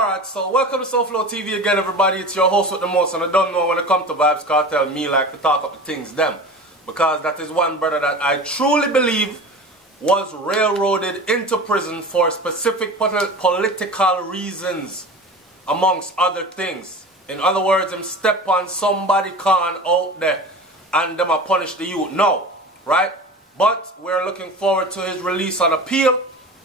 Alright, so welcome to SouFLoTV again, everybody. It's your host with the most, and I don't know when it comes to Vybz Kartel, me like to talk up the things them. Because that is one brother that I truly believe was railroaded into prison for specific political reasons, amongst other things. In other words, him step on somebody con out there and them a punish the youth. No, right? But we're looking forward to his release on appeal,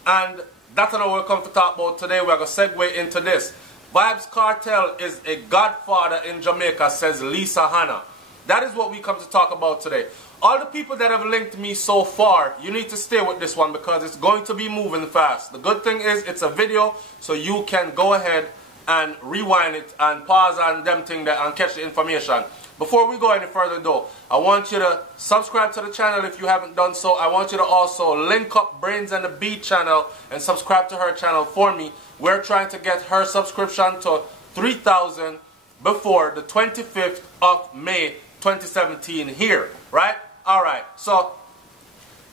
and that's what we're going to talk about today. We're going to segue into this. Vybz Kartel is a godfather in Jamaica, says Lisa Hanna. That is what we come to talk about today. All the people that have linked me so far, you need to stay with this one because it's going to be moving fast. The good thing is it's a video, so you can go ahead and rewind it and pause on them thing there and catch the information. Before we go any further though, I want you to subscribe to the channel if you haven't done so. I want you to also link up Brains and the Beat channel and subscribe to her channel for me. We're trying to get her subscription to 3,000 before the 25th of May 2017 here, right? Alright, so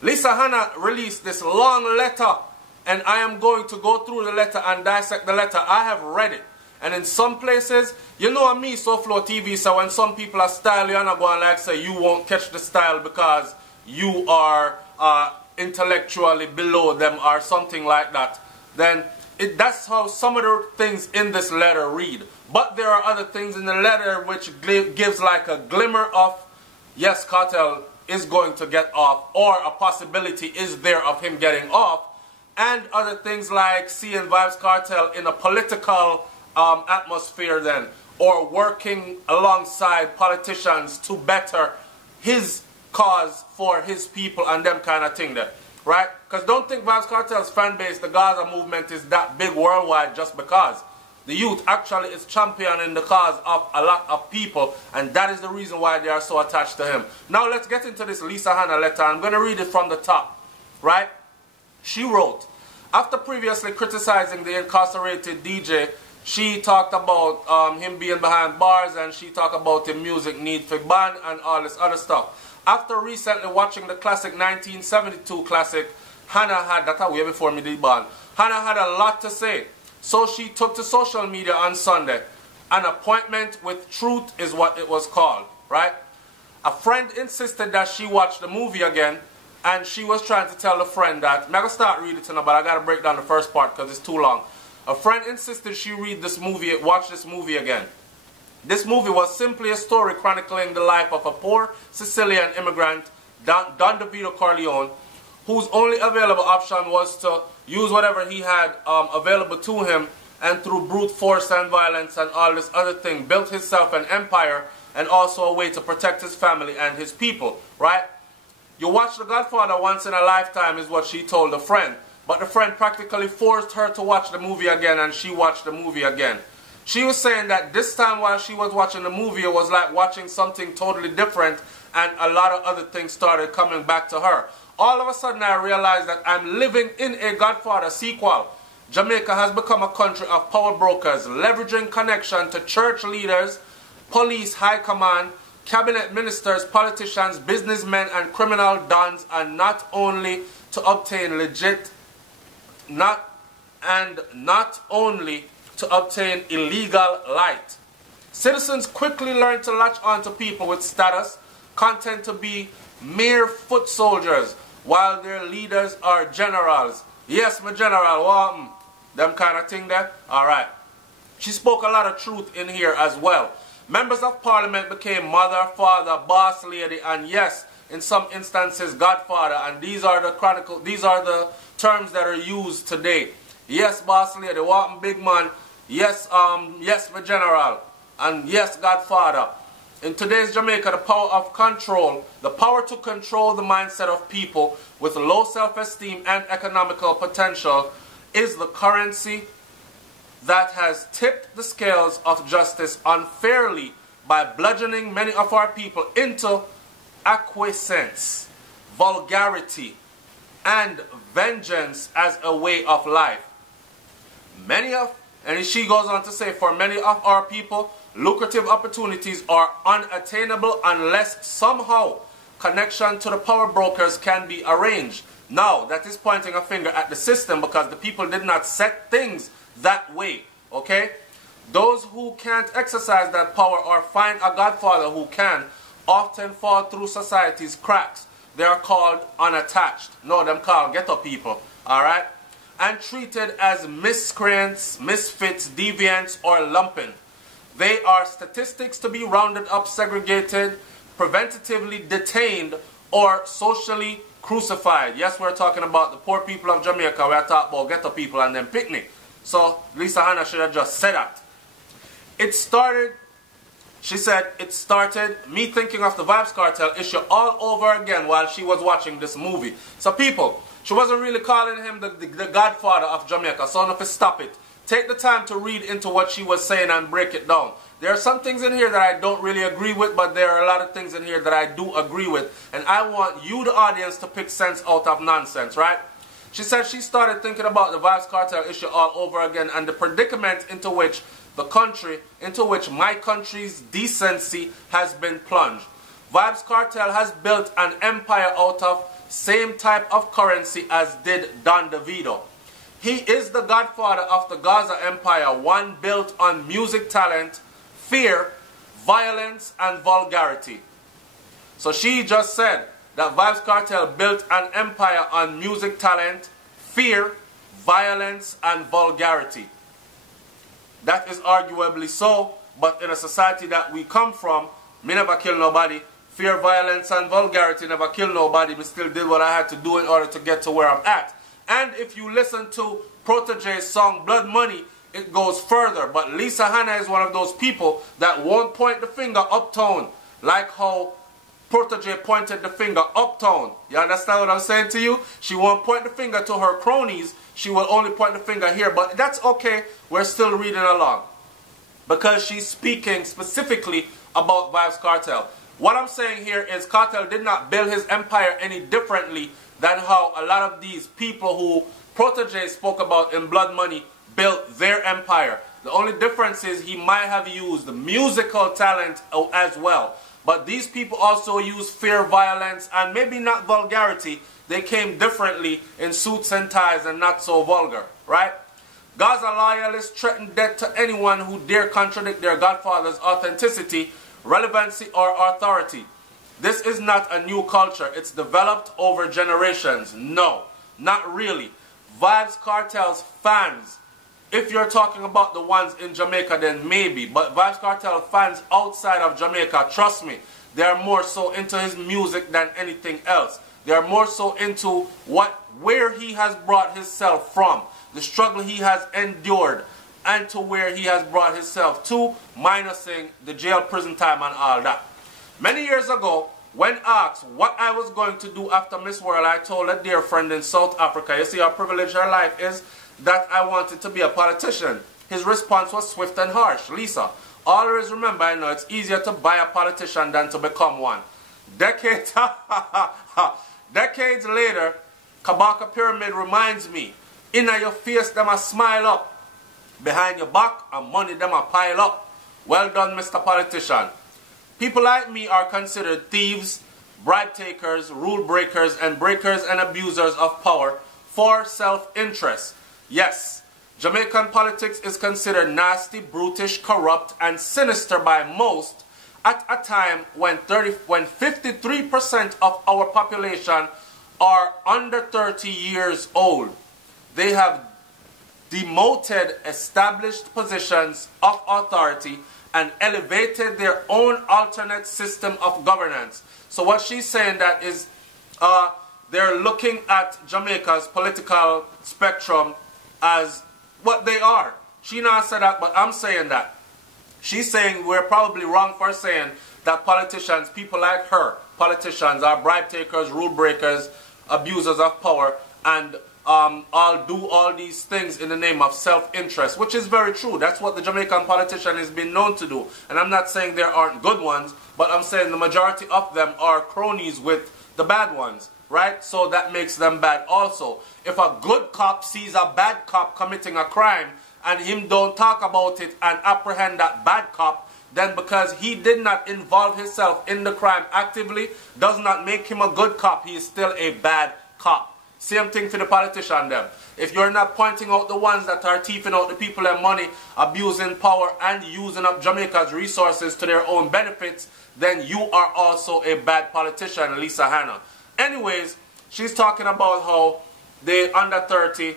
Lisa Hanna released this long letter, and I am going to go through the letter and dissect the letter. I have read it. And in some places, you know me, SouFLoTV, so when some people are style, you're not going like say you won't catch the style because you are intellectually below them or something like that. Then that's how some of the things in this letter read. But there are other things in the letter which gives like a glimmer of, yes, Kartel is going to get off, or a possibility is there of him getting off. And other things like seeing Vybz Kartel in a political atmosphere then, or working alongside politicians to better his cause for his people and them kind of thing there, right? Because don't think Vybz Kartel's fan base, the Gaza movement, is that big worldwide just because. The youth actually is championing the cause of a lot of people, and that is the reason why they are so attached to him. Now let's get into this Lisa Hanna letter. I'm going to read it from the top, right? She wrote, after previously criticizing the incarcerated DJ, she talked about him being behind bars, and she talked about the music need for ban and all this other stuff. After recently watching the classic 1972 classic, Hanna had, that way before me did ban, Hanna had a lot to say. So she took to social media on Sunday. An appointment with truth is what it was called, right? A friend insisted that she watch the movie again, and she was trying to tell the friend that, I'm going to start reading it tonight, but I got to break down the first part because it's too long. A friend insisted she read this movie, watch this movie again. This movie was simply a story chronicling the life of a poor Sicilian immigrant, Don DeVito Corleone, whose only available option was to use whatever he had available to him, and through brute force and violence and all this other thing, built himself an empire and also a way to protect his family and his people, right? You watch The Godfather once in a lifetime is what she told a friend. But the friend practically forced her to watch the movie again, and she watched the movie again. She was saying that this time while she was watching the movie, it was like watching something totally different, and a lot of other things started coming back to her. All of a sudden I realized that I'm living in a Godfather sequel. Jamaica has become a country of power brokers, leveraging connection to church leaders, police high command, cabinet ministers, politicians, businessmen, and criminal dons, and not only to obtain not only to obtain illegal light. Citizens quickly learn to latch on to people with status, content to be mere foot soldiers, while their leaders are generals. Yes, my general, them kind of thing there. Alright. She spoke a lot of truth in here as well. Members of parliament became mother, father, boss lady, and yes, in some instances, Godfather, and these are the terms that are used today. Yes, boss lady, what big man, yes, yes, my general, and yes, Godfather. In today's Jamaica, the power of control, the power to control the mindset of people with low self-esteem and economical potential is the currency that has tipped the scales of justice unfairly by bludgeoning many of our people into acquiescence, vulgarity, and vengeance as a way of life. And she goes on to say, for many of our people, lucrative opportunities are unattainable unless somehow connection to the power brokers can be arranged. Now, that is pointing a finger at the system because the people did not set things that way. okay? Those who can't exercise that power or find a godfather who can often fall through society's cracks. They are called unattached. No, them called ghetto people, alright? And treated as miscreants, misfits, deviants, or lumpen. They are statistics to be rounded up, segregated, preventatively detained, or socially crucified. Yes, we're talking about the poor people of Jamaica. We're talking about ghetto people and them picnic. So, Hanna should have just said that. It started, she said, it started me thinking of the Vybz Kartel issue all over again while she was watching this movie. So people, she wasn't really calling him the godfather of Jamaica, so if you stop it. Take the time to read into what she was saying and break it down. There are some things in here that I don't really agree with, but there are a lot of things in here that I do agree with. And I want you, the audience, to pick sense out of nonsense, right? She said she started thinking about the Vybz Kartel issue all over again and the predicament into which my country's decency has been plunged. Vybz Kartel has built an empire out of same type of currency as did Don DeVito. He is the godfather of the Gaza Empire, one built on music talent, fear, violence, and vulgarity. So she just said that Vybz Kartel built an empire on music talent, fear, violence, and vulgarity. That is arguably so, but in a society that we come from, me never kill nobody. Fear, violence, and vulgarity never kill nobody. Me still did what I had to do in order to get to where I'm at. And if you listen to Protege's song Blood Money, it goes further. But Hanna is one of those people that won't point the finger uptown, like how Protege pointed the finger uptown. You understand what I'm saying to you? She won't point the finger to her cronies. She will only point the finger here. But that's okay. We're still reading along. Because she's speaking specifically about Vybz Kartel. What I'm saying here is Kartel did not build his empire any differently than how a lot of these people who Protege spoke about in Blood Money built their empire. The only difference is he might have used musical talent as well. But these people also use fear, violence, and maybe not vulgarity. They came differently in suits and ties and not so vulgar, right? Gaza loyalists threaten death to anyone who dare contradict their godfather's authenticity, relevancy, or authority. This is not a new culture. It's developed over generations. No, not really. Vybz Kartel's fans, if you're talking about the ones in Jamaica, then maybe. But Vybz Kartel fans outside of Jamaica, trust me, they are more so into his music than anything else. They are more so into where he has brought himself from, the struggle he has endured, and to where he has brought himself to, minusing the jail, prison time, and all that. Many years ago, when asked what I was going to do after Miss World, I told a dear friend in South Africa, you see how privileged her life is, that I wanted to be a politician. His response was swift and harsh. Lisa, always remember, I know it's easier to buy a politician than to become one. Decades later, Kabaka Pyramid reminds me, inna your face them a smile up, behind your back and money them a pile up. Well done, Mr. Politician. People like me are considered thieves, bribe takers, rule breakers, and breakers and abusers of power for self-interest. Yes, Jamaican politics is considered nasty, brutish, corrupt, and sinister by most at a time when 53% of our population are under 30 years old. They have demoted established positions of authority and elevated their own alternate system of governance. So what she's saying that is they're looking at Jamaica's political spectrum as what they are. She not said that, but I'm saying that. She's saying we're probably wrong for saying that politicians, people like her, politicians are bribe takers, rule breakers, abusers of power, and all do all these things in the name of self-interest, which is very true. That's what the Jamaican politician has been known to do. And I'm not saying there aren't good ones, but I'm saying the majority of them are cronies with the bad ones, right? So that makes them bad also. If a good cop sees a bad cop committing a crime and him don't talk about it and apprehend that bad cop, then because he did not involve himself in the crime actively, does not make him a good cop. He is still a bad cop. Same thing for the politician them. If you're not pointing out the ones that are thieving out the people and money, abusing power and using up Jamaica's resources to their own benefits, then you are also a bad politician, Lisa Hanna. Anyways, she's talking about how they under 30,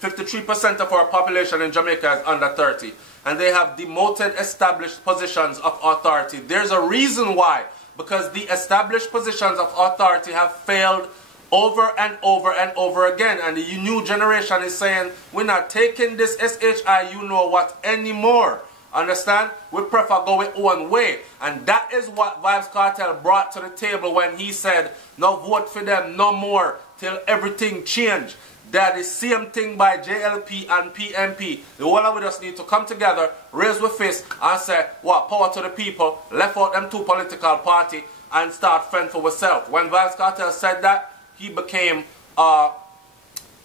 53% of our population in Jamaica is under 30. And they have demoted established positions of authority. There's a reason why. Because the established positions of authority have failed over and over and over again. And the new generation is saying, we're not taking this SHI you know what anymore. Understand? We prefer going one way. And that is what Vybz Kartel brought to the table when he said, no vote for them no more till everything change. That is same thing by JLP and PMP. The whole of us need to come together, raise with fist and say, what, power to the people, left out them two political party and start fend for ourselves. When Vybz Kartel said that, he became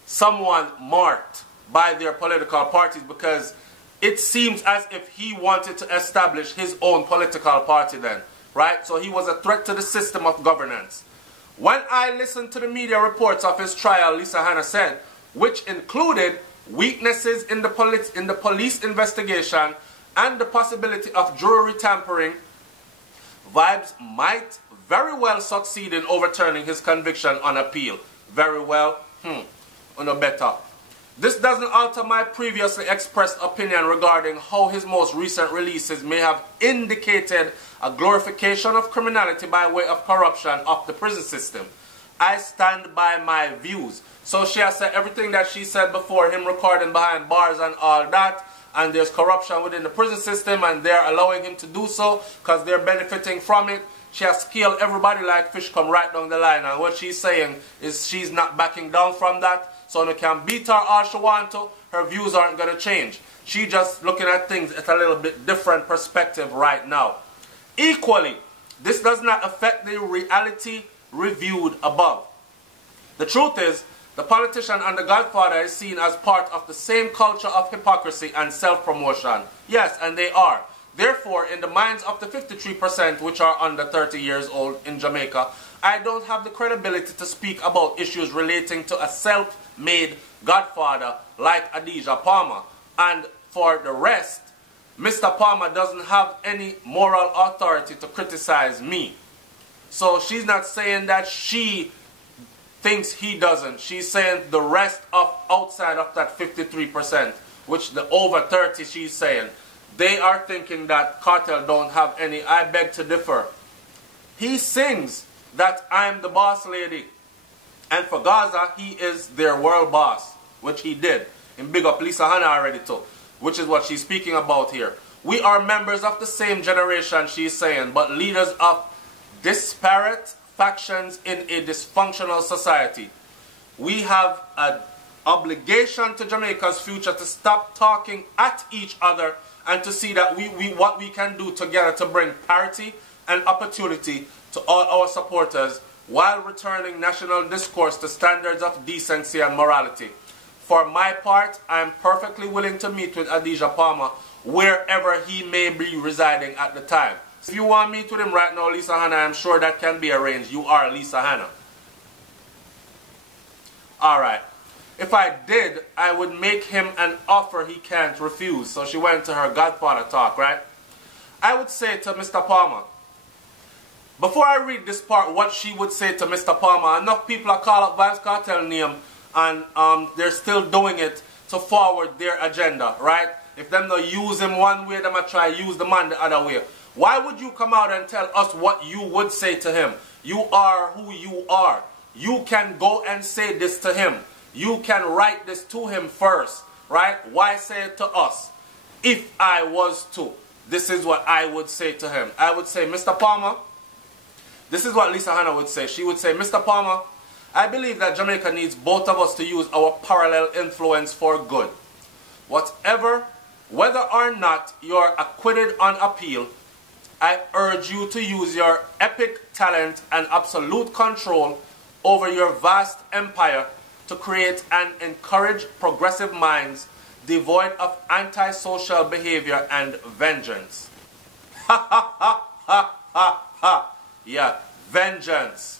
someone marked by their political parties because it seems as if he wanted to establish his own political party then, right? So he was a threat to the system of governance. When I listened to the media reports of his trial, Lisa Hanna said, which included weaknesses in the police investigation and the possibility of jury tampering, Vybz might very well succeed in overturning his conviction on appeal. Very well? No better. This doesn't alter my previously expressed opinion regarding how his most recent releases may have indicated a glorification of criminality by way of corruption of the prison system. I stand by my views. So she has said everything that she said before, him recording behind bars and all that, and there's corruption within the prison system and they're allowing him to do so because they're benefiting from it. She has scaled everybody like fish come right down the line, and what she's saying is she's not backing down from that. So no can beat her all she want to, her views aren't going to change. She just looking at things at a little bit different perspective right now. Equally, this does not affect the reality reviewed above. The truth is, the politician and the Godfather is seen as part of the same culture of hypocrisy and self-promotion. Yes, and they are. Therefore, in the minds of the 53% which are under 30 years old in Jamaica, I don't have the credibility to speak about issues relating to a self-made Godfather like Adidja Palmer. And for the rest, Mr. Palmer doesn't have any moral authority to criticize me. So she's not saying that she thinks he doesn't. She's saying the rest of outside of that 53%, which the over 30 she's saying, they are thinking that Kartel don't have any. I beg to differ. He sings that I'm the boss lady. And for Gaza, he is their world boss, which he did. And big up Lisa Hanna already too, which is what she's speaking about here. We are members of the same generation, she's saying, but leaders of disparate factions in a dysfunctional society. We have an obligation to Jamaica's future to stop talking at each other and to see that what we can do together to bring parity and opportunity to all our supporters while returning national discourse to standards of decency and morality. For my part, I am perfectly willing to meet with Adidja Palmer wherever he may be residing at the time. If you want to meet with him right now, Lisa Hanna, I'm sure that can be arranged. You are Lisa Hanna. Alright. If I did, I would make him an offer he can't refuse. So she went to her Godfather talk, right? I would say to Mr. Palmer, before I read this part, what she would say to Mr. Palmer, enough people are call up Vybz Kartel name and they're still doing it to forward their agenda, right? If them not use him one way, them might try use the man the other way. Why would you come out and tell us what you would say to him? You are who you are. You can go and say this to him. You can write this to him first, right? Why say it to us? If I was to, this is what I would say to him. I would say, Mr. Palmer, this is what Lisa Hanna would say. She would say, Mr. Palmer, I believe that Jamaica needs both of us to use our parallel influence for good. Whatever, whether or not you're acquitted on appeal, I urge you to use your epic talent and absolute control over your vast empire to create and encourage progressive minds devoid of antisocial behavior and vengeance. Ha ha ha ha ha ha. Yeah, vengeance.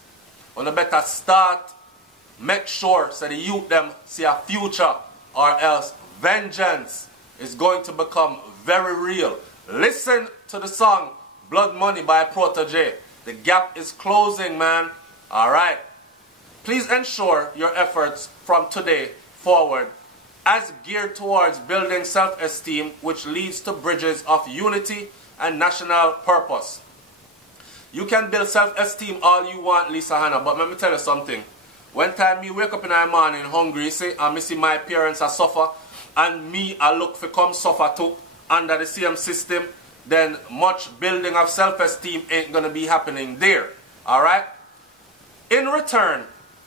On a better start make sure so the youth them see a future, or else vengeance is going to become very real. Listen to the song Blood Money by Protege. The gap is closing, man. Alright. Please ensure your efforts from today forward as geared towards building self-esteem, which leads to bridges of unity and national purpose. You can build self-esteem all you want, Lisa Hanna, but let me tell you something. When time me wake up in the morning hungry, say, and me see my parents are suffer, and me I look for come suffer too, under the same system, then much building of self-esteem ain't going to be happening there. Alright? In return,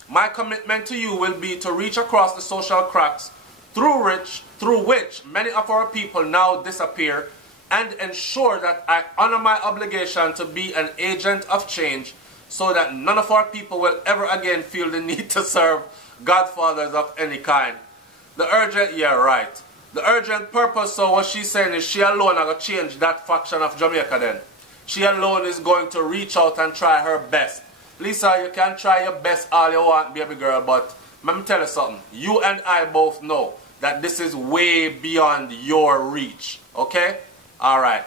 my commitment to you will be to reach across the social cracks through which many of our people now disappear, and ensure that I honor my obligation to be an agent of change so that none of our people will ever again feel the need to serve godfathers of any kind. The urgent purpose, so what she's saying is she alone are going to change that faction of Jamaica then. She alone is going to reach out and try her best. Lisa, you can try your best all you want, baby girl, but let me tell you something. You and I both know that this is way beyond your reach. Okay? Alright.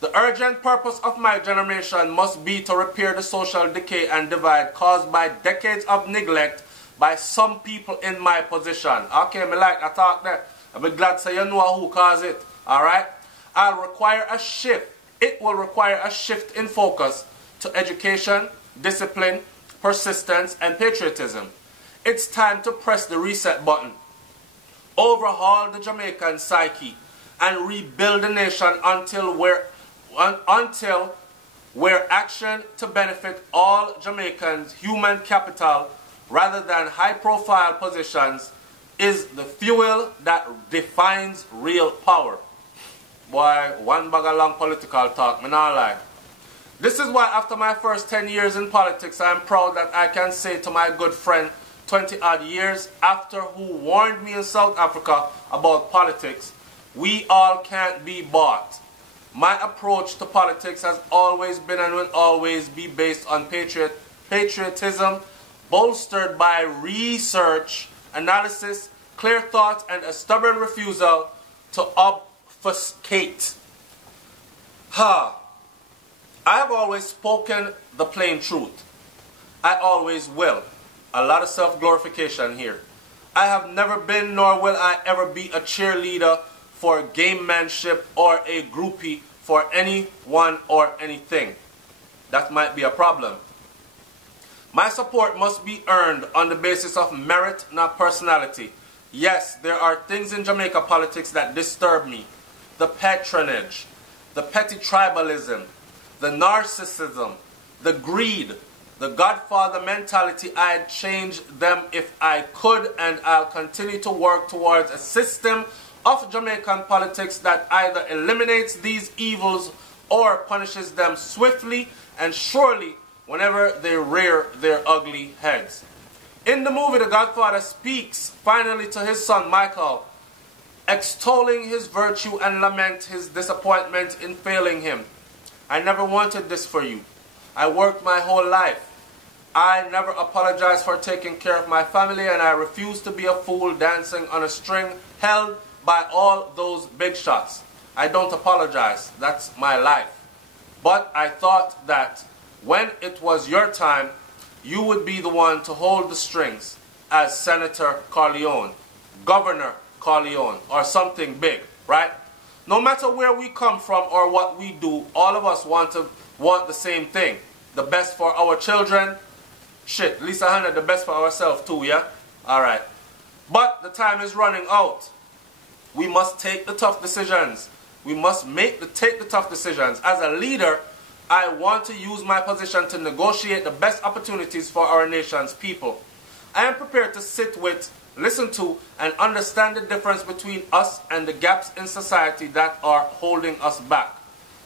The urgent purpose of my generation must be to repair the social decay and divide caused by decades of neglect by some people in my position. Okay, me like that talk there. I'll be glad to say you know who caused it. Alright? I'll require a shift. It will require a shift in focus to education, discipline, persistence, and patriotism. It's time to press the reset button, overhaul the Jamaican psyche, and rebuild the nation until we're action to benefit all Jamaicans' human capital rather than high-profile positions is the fuel that defines real power. Boy, one bag of long political talk, me not lie. This is why after my first 10 years in politics, I am proud that I can say to my good friend 20 odd years after, who warned me in South Africa about politics, we all can't be bought. My approach to politics has always been and will always be based on patriotism, bolstered by research, analysis, clear thought, and a stubborn refusal to obfuscate. I have always spoken the plain truth. I always will. A lot of self-glorification here. I have never been, nor will I ever be, a cheerleader for gamemanship or a groupie for anyone or anything. That might be a problem. My support must be earned on the basis of merit, not personality. Yes, there are things in Jamaica politics that disturb me. The patronage, the petty tribalism, the narcissism, the greed, the Godfather mentality. I'd change them if I could, and I'll continue to work towards a system of Jamaican politics that either eliminates these evils or punishes them swiftly and surely whenever they rear their ugly heads. In the movie, the Godfather speaks finally to his son Michael, extolling his virtue and lament his disappointment in failing him. I never wanted this for you. I worked my whole life. I never apologized for taking care of my family, and I refuse to be a fool dancing on a string held by all those big shots. I don't apologize. That's my life. But I thought that when it was your time, you would be the one to hold the strings as Senator Corleone, Governor Corleone, or something big, right? No matter where we come from or what we do, all of us want the same thing. The best for our children. Shit, Lisa Hanna, the best for ourselves too, yeah? Alright. But the time is running out. We must take the tough decisions. We must take the tough decisions. As a leader, I want to use my position to negotiate the best opportunities for our nation's people. I am prepared to sit with, listen to, and understand the difference between us and the gaps in society that are holding us back.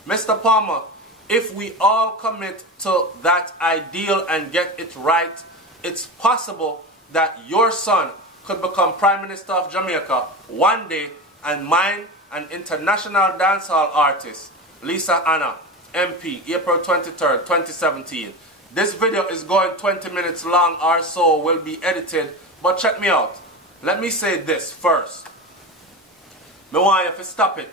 Mr. Palmer, if we all commit to that ideal and get it right, it's possible that your son could become Prime Minister of Jamaica one day, and mine an international dancehall artist. Lisa Hanna, MP, April 23rd, 2017. This video is going 20 minutes long or so, will be edited, but check me out. Let me say this first. I want you to stop it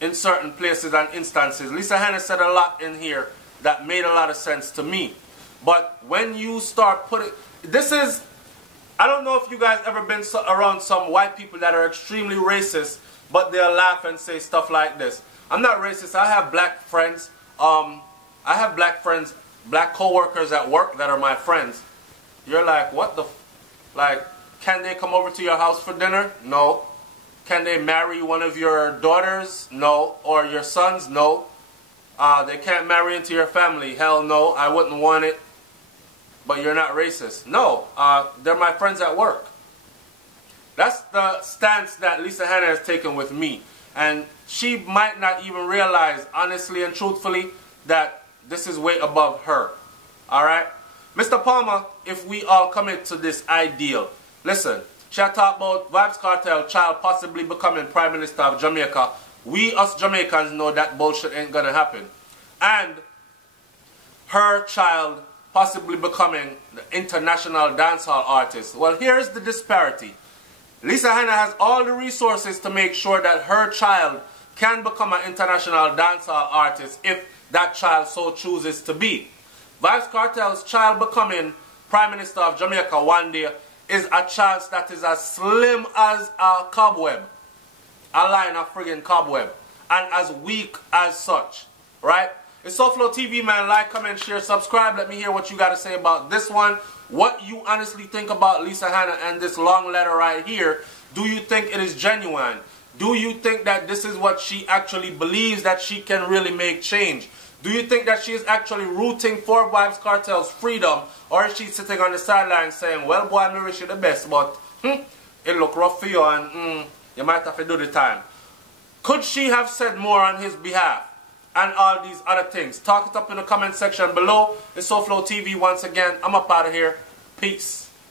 in certain places and instances. Lisa Hanna said a lot in here that made a lot of sense to me. But when you start putting... This is... I don't know if you guys ever been around some white people that are extremely racist, but they'll laugh and say stuff like this. I'm not racist. I have black friends. Black co-workers at work that are my friends. You're like, what the... Like, can they come over to your house for dinner? No. Can they marry one of your daughters? No. Or your sons? No. They can't marry into your family. Hell no. I wouldn't want it. But you're not racist. No. They're my friends at work. That's the stance that Lisa Hanna has taken with me. And she might not even realize, honestly and truthfully, that this is way above her. Alright? Mr. Palmer, if we all commit to this ideal. Listen, she talked about Vybz Kartel child possibly becoming Prime Minister of Jamaica. We, us Jamaicans, know that bullshit ain't gonna happen. And her child possibly becoming the international dancehall artist. Well, here's the disparity. Lisa Hanna has all the resources to make sure that her child can become an international dancehall artist if that child so chooses to be. Vybz Kartel's child becoming Prime Minister of Jamaica one day is a chance that is as slim as a cobweb. A line of friggin' cobweb. And as weak as such. Right? It's SouFLoTV, man. Like, comment, share, subscribe. Let me hear what you got to say about this one. What you honestly think about Lisa Hanna and this long letter right here. Do you think it is genuine? Do you think that this is what she actually believes, that she can really make change? Do you think that she is actually rooting for Vybz Kartel's freedom? Or is she sitting on the sideline saying, well, boy, I wish you the best, but it look rough for you and you might have to do the time. Could she have said more on his behalf? And all these other things. Talk it up in the comment section below. It's SouFLoTV once again. I'm up out of here. Peace.